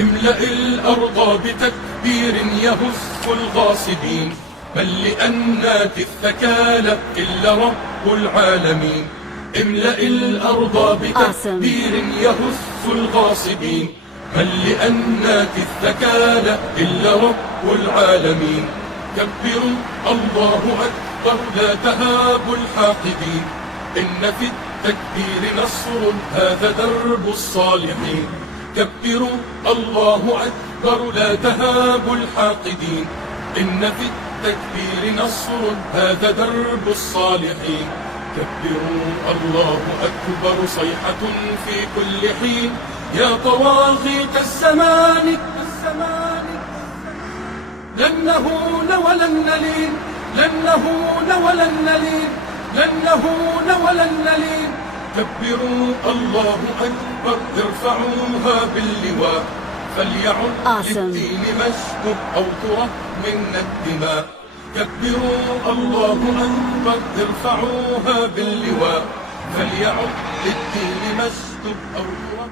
املأ الأرض بتكبير يهز الغاصبين، بل لأنك الثكالى إلا رب العالمين. املأ الأرض بتكبير يهز الغاصبين، بل لأنك الثكالى إلا رب العالمين. كبروا الله أكبر لا تهابوا الحاقدين، إن في التكبير نصر هذا درب الصالحين. كبروا الله أكبر لا تهابوا الحاقدين، إن في التكبير نصر هذا درب الصالحين. كبروا الله أكبر صيحة في كل حين، يا طواغيت الزمان لن نهون ولن نلين، لن نهون ولن نلين، لن نهون ولن نلين. كبروا الله أكبر ارفعوها باللواء، فليعد للدين مجد أو ترى منا الدماء. كبروا الله أكبر ارفعوها باللواء، فليعد للدين مجد أو ترى